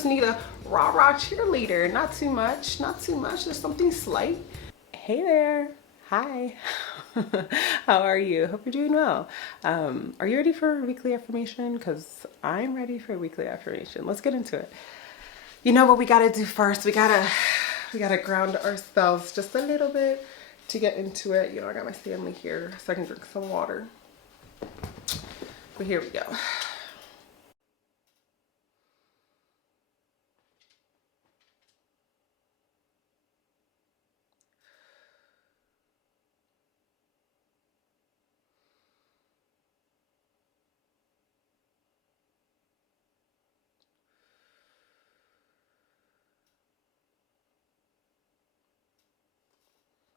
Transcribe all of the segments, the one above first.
just need a rah-rah cheerleader. Not too much, not too much, just something slight. Hey there. Hi. How are you? Hope you're doing well. Are you ready for a weekly affirmation? Because I'm ready for a weekly affirmation. Let's get into it. You know what we gotta do first? We gotta ground ourselves just a little bit to get into it. You know, I got my Stanley here so I can drink some water. But here we go.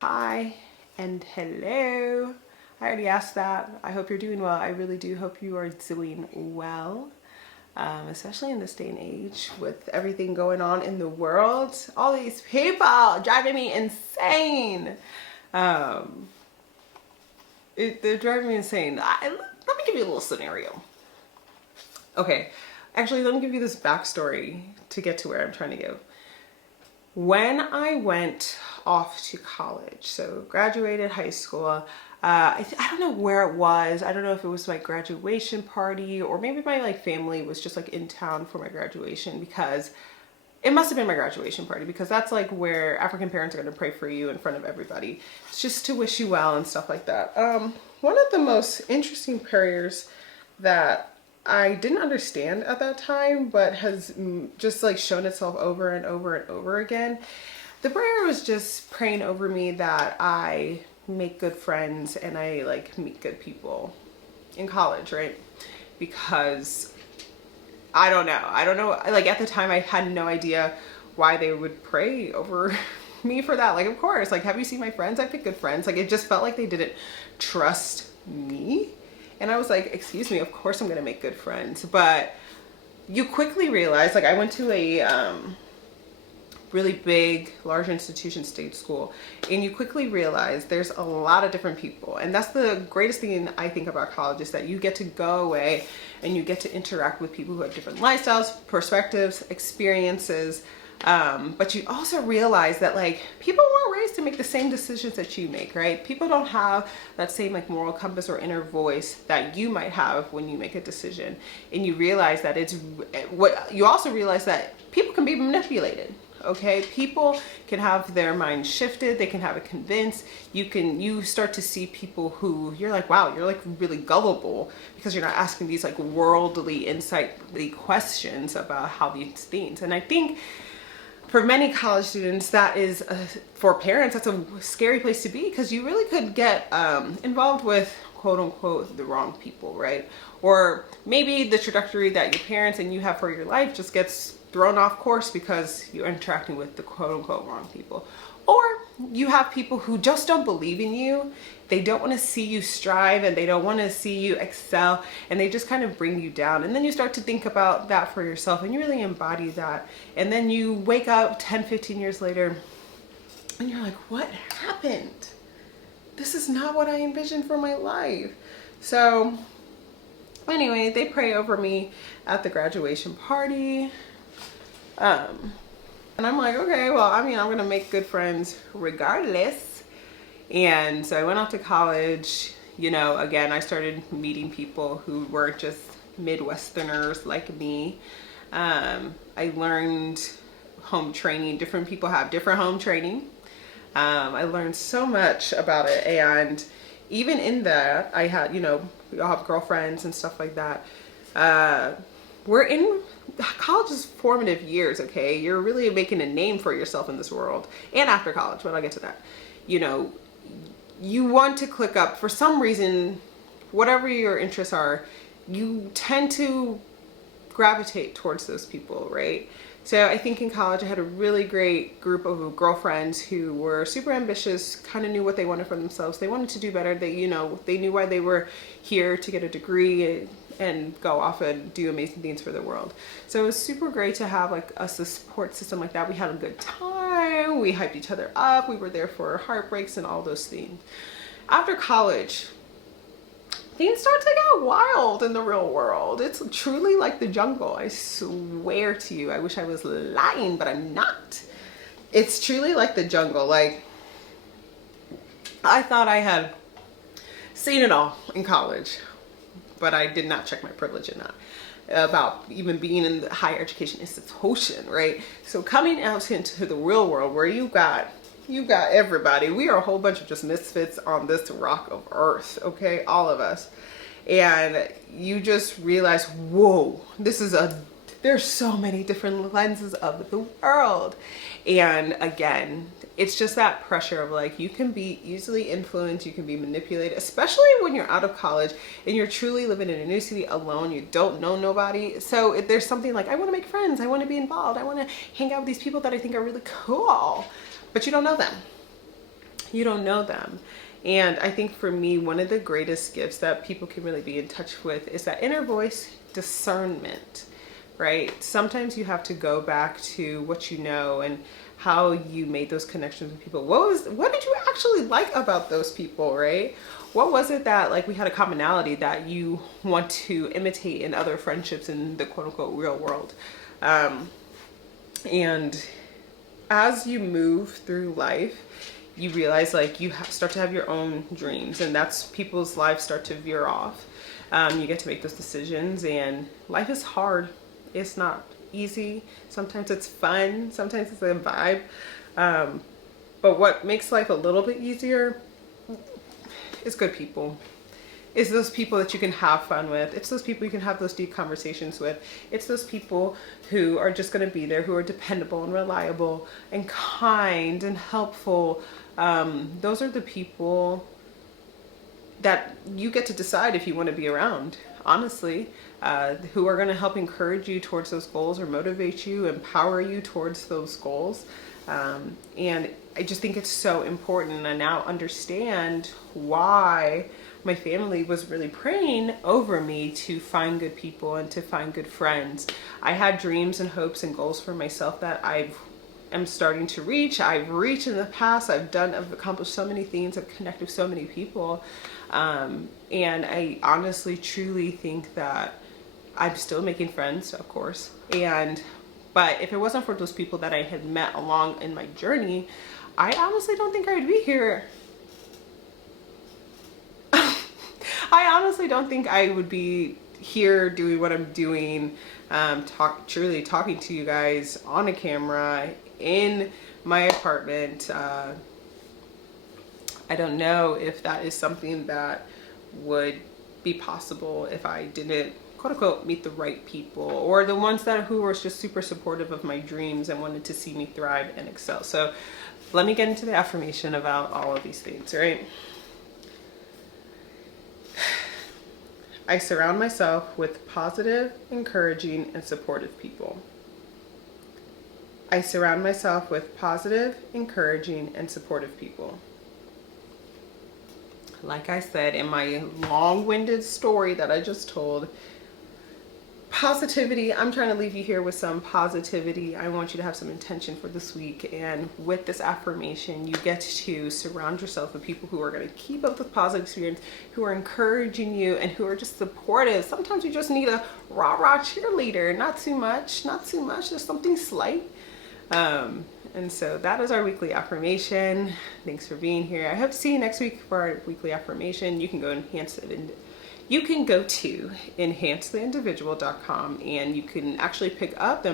Hi and hello. I already asked that. I hope you're doing well. I really do hope you are doing well, especially in this day and age with everything going on in the world. All these people driving me insane. They're driving me insane. Let me give you a little scenario. Okay, actually, let me give you this backstory to get to where I'm trying to go. When I went off to college, so graduated high school, I don't know where it was. I don't know if it was my graduation party or maybe my family was just in town for my graduation, because it must have been my graduation party, because that's where African parents are going to pray for you in front of everybody. It's just to wish you well and stuff like that. One of the most interesting prayers that I didn't understand at that time, but has just shown itself over and over and over again. The prayer was just praying over me that I make good friends and I meet good people in college, right? Because I don't know. At the time I had no idea why they would pray over me for that. Of course, have you seen my friends? I pick good friends. It just felt like they didn't trust me. And I was like, excuse me, of course I'm gonna make good friends. But you quickly realize, I went to a really big, large institution, state school, and you quickly realize there's a lot of different people. And that's the greatest thing I think about college, is that you get to go away and you get to interact with people who have different lifestyles, perspectives, experiences. But you also realize that people weren't raised to make the same decisions that you make, right? People don't have that same moral compass or inner voice that you might have when you make a decision. And you realize that you also realize that people can be manipulated. Okay, people can have their mind shifted. They can have it convinced. You start to see people who you're wow, you're really gullible, because you're not asking these worldly, insightly questions about how these things. And I think for many college students, that is, for parents, that's a scary place to be, because you really could get involved with quote unquote the wrong people, right? Or maybe the trajectory that your parents and you have for your life just gets thrown off course because you're interacting with the quote unquote wrong people. Or you have people who just don't believe in you. They don't want to see you strive, and they don't want to see you excel, and they just kind of bring you down. And then you start to think about that for yourself, and you really embody that. And then you wake up 10, 15 years later and you're like, what happened? This is not what I envisioned for my life. So anyway, they pray over me at the graduation party. And I'm like, okay, well, I'm gonna make good friends regardless. And so I went off to college. Again, I started meeting people who were just Midwesterners like me. I learned home training. Different people have different home training. I learned so much about it. And even in that, I had, we all have girlfriends and stuff like that. We're in college's formative years, okay? You're really making a name for yourself in this world, and after college, but I'll get to that. You want to click up for some reason, whatever your interests are, you tend to gravitate towards those people, right? So I think in college I had a really great group of girlfriends who were super ambitious, kind of knew what they wanted for themselves. They wanted to do better. They knew why they were here, to get a degree and go off and do amazing things for the world. So it was super great to have a support system like that. We had a good time. We hyped each other up. We were there for heartbreaks and all those things. After college, things start to get wild in the real world. It's truly like the jungle. I swear to you. I wish I was lying, but I'm not. It's truly like the jungle. Like, I thought I had seen it all in college, but I did not check my privilege in that about even being in the higher education institution, right? So coming out into the real world where you got everybody. We are a whole bunch of just misfits on this rock of earth, okay? All of us. And you just realize, whoa, there's so many different lenses of the world. And again, it's just that pressure of like, you can be easily influenced, you can be manipulated, especially when you're out of college and you're truly living in a new city alone, you don't know nobody. So if there's something like, I want to make friends, I want to be involved, I want to hang out with these people that I think are really cool, but you don't know them. You don't know them. And I think for me, one of the greatest gifts that people can really be in touch with is that inner voice discernment, right? Sometimes you have to go back to what you know and how you made those connections with people. What did you actually like about those people, right? What was it that like we had a commonality that you want to imitate in other friendships in the quote unquote real world? And as you move through life, you realize like you start to have your own dreams, and that's people's lives start to veer off. You get to make those decisions, and life is hard. It's not easy. Sometimes it's fun. Sometimes it's a vibe. But what makes life a little bit easier is good people. It's those people that you can have fun with. It's those people you can have those deep conversations with. It's those people who are just going to be there, who are dependable and reliable and kind and helpful. Those are the people that you get to decide if you want to be around, honestly, who are going to help encourage you towards those goals or motivate you, empower you towards those goals. And I just think it's so important. And I now understand why my family was really praying over me to find good people and to find good friends. I had dreams and hopes and goals for myself that I'm starting to reach. I've reached in the past. I've accomplished so many things. I've connected with so many people. And I honestly, truly think that I'm still making friends, of course. But if it wasn't for those people that I had met along in my journey, I honestly don't think I would be here. I honestly don't think I would be here doing what I'm doing, truly talking to you guys on a camera in my apartment. I don't know if that is something that would be possible if I didn't, quote unquote, meet the right people, or the ones who were just super supportive of my dreams and wanted to see me thrive and excel. So let me get into the affirmation about all of these things, right? I surround myself with positive, encouraging, and supportive people. I surround myself with positive, encouraging, and supportive people. Like I said in my long-winded story that I just told, positivity, I'm trying to leave you here with some positivity. I want you to have some intention for this week. And with this affirmation, you get to surround yourself with people who are going to keep up with positive experience, who are encouraging you, and who are just supportive. Sometimes you just need a rah-rah cheerleader. Not too much, just something slight. And so that is our weekly affirmation. Thanks for being here. I hope to see you next week for our weekly affirmation. You can go to enhancetheindividual.com, and you can actually pick up the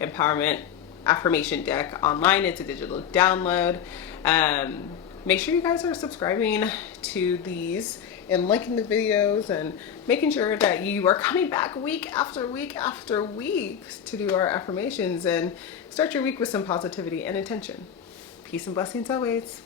Empowerment Affirmation Deck online. It's a digital download. Make sure you guys are subscribing to these and liking the videos and making sure that you are coming back week after week after week to do our affirmations and start your week with some positivity and intention. Peace and blessings always.